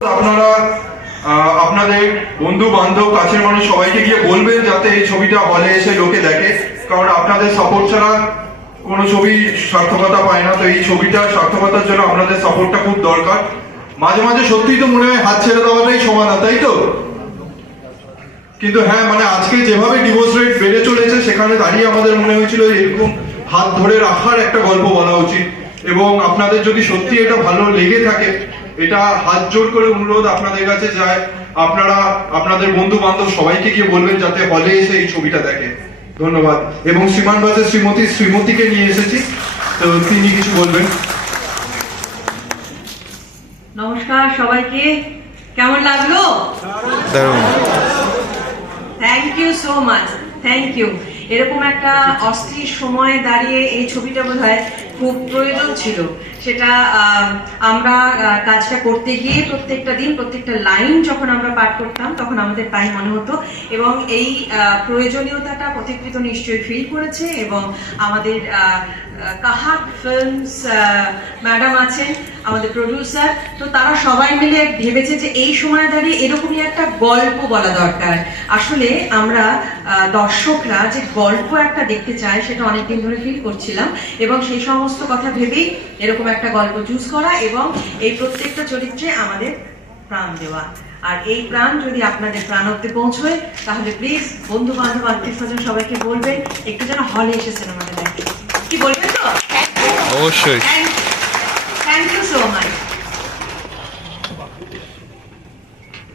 আপনারা আপনাদের বন্ধু বান্ধব কাছের মানুষ সবাইকে গিয়ে বলবেন যাতে এই ছবিটা হলে এসে লোকে দেখে। কারণ আপনাদের সাপোর্ট ছাড়া কোনো ছবি সার্থকতা পায় না। তো এই ছবিটা সার্থকতার জন্য আপনাদের সাপোর্টটা খুব দরকার। মাঝে মাঝে সত্যিই তো মনে হয় হাত ছেড়ে দেওয়াটাই তাই তো? কিন্তু হ্যাঁ মানে আজকে যেভাবে ডিভোর্স রেট বেড়ে চলেছে, সেখানে দাঁড়িয়ে আমাদের মনে হয়েছিল এরকম হাত ধরে রাখার একটা গল্প বলা উচিত। এবং আপনাদের যদি সত্যি এটা ভালো লেগে থাকে এটা হাত জোর করে অনুরোধ আপনাদের কাছে যায়। আপনারা আপনাদের বন্ধু বান্ধব সবাইকে গিয়ে বলবেন যাতে হলে এসে এই ছবিটা দেখে। ধন্যবাদ। এবং শ্রীমান বাসের শ্রীমতী শ্রীমতীকে নিয়ে এসেছি। তো তিনি কিছু বলবেন। নমস্কার সবাইকে। কেমন লাগল? Thank you so much thank you এরকম একটা অস্থির সময়ে দাঁড়িয়ে এই ছবিটা বোধ হয় খুব প্রয়োজন ছিল। সেটা আমরা কাজটা করতে গিয়ে প্রত্যেকটা দিন, প্রত্যেকটা লাইন যখন আমরা পাঠ করতাম, তখন আমাদের তাই মনে হতো। এবং এই প্রয়োজনীয়তাটা পথিকৃত নিশ্চয়ই ফিল করেছে এবং আমাদের কাহাক ফিল্মস ম্যাডাম আছেন, আমাদের প্রডিউসার তো তারা সবাই মিলে ভেবেছে যে এই সময় দাঁড়িয়ে এরকমই একটা গল্প বলা দরকার। আসলে আমরা দর্শকরা যে গল্প একটা দেখতে চায়, সেটা অনেকদিন ধরে ফিল করছিলাম এবং সেই সমস্ত কথা ভেবেই এরকম একটা গল্প চুজ করা এবং এই প্রত্যেকটা চরিত্রে আমাদের প্রাণ দেওয়া। আর এই প্রাণ যদি আপনাদের প্রাণ অব্দি পৌঁছয় তাহলে প্লিজ বন্ধু বান্ধব আত্মীয় স্বজন সবাইকে বলবেন একটু যেন হলে এসে সিনেমাটা দেখে কি বলবেন তো? অবশ্যই। Thank you so much